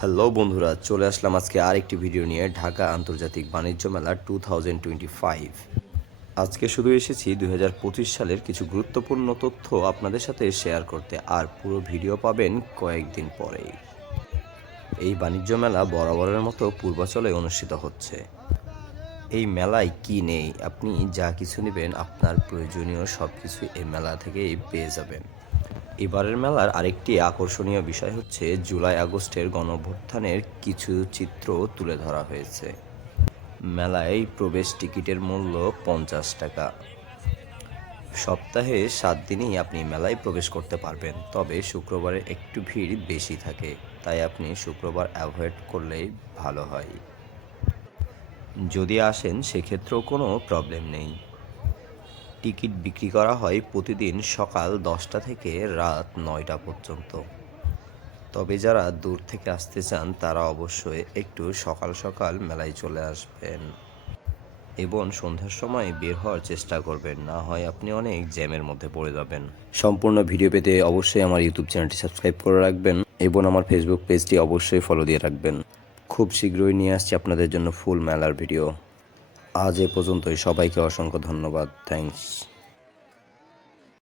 Hello বন্ধুরা, চলে আসলাম আজকে আরেকটি ভিডিও নিয়ে ঢাকা আন্তর্জাতিক বাণিজ্য মেলা 2025। আজকে শুধু এসেছি 2025 সালের কিছু গুরুত্বপূর্ণ তথ্য আপনাদের সাথে শেয়ার করতে, আর পুরো ভিডিও পাবেন কয়েকদিন পরেই। এই বাণিজ্য মেলা বরাবরের মতো পূর্বাচলে অনুষ্ঠিত হচ্ছে। এই মেলায় কি নেই, আপনি যা কিছু নেবেন আপনার প্রয়োজনীয় সব কিছু এই মেলা থেকেই পেয়ে যাবেন। এবারের মেলার আরেকটি আকর্ষণীয় বিষয় হচ্ছে জুলাই আগস্টের গণঅভ্যুত্থানের কিছু চিত্র তুলে ধরা হয়েছে। মেলায় প্রবেশ টিকিটের মূল্য 50 টাকা। সপ্তাহে 7 দিনই আপনি মেলায় প্রবেশ করতে পারবেন, তবে শুক্রবারে একটু ভিড় বেশি থাকে, তাই আপনি শুক্রবার অ্যাভয়েড করলেই ভালো হয়। যদি আসেন সেক্ষেত্রেও কোনো প্রবলেম নেই। টিকিট বিক্রি করা হয় প্রতিদিন সকাল 10টা থেকে রাত 9টা পর্যন্ত। তবে যারা দূর থেকে আসতে চান তারা অবশ্যই একটু সকাল সকাল মেলায় চলে আসবেন এবং সন্ধ্যার সময় বের হওয়ার চেষ্টা করবেন, না হয় আপনি অনেক জ্যামের মধ্যে পড়ে যাবেন। সম্পূর্ণ ভিডিও পেতে অবশ্যই আমার ইউটিউব চ্যানেলটি সাবস্ক্রাইব করে রাখবেন এবং আমার ফেসবুক পেজটি অবশ্যই ফলো দিয়ে রাখবেন। খুব শীঘ্রই নিয়ে আসছি আপনাদের জন্য ফুল মেলার ভিডিও। আজ এ পর্যন্তই, সবাইকে অসংখ্য ধন্যবাদ। থ্যাঙ্কস।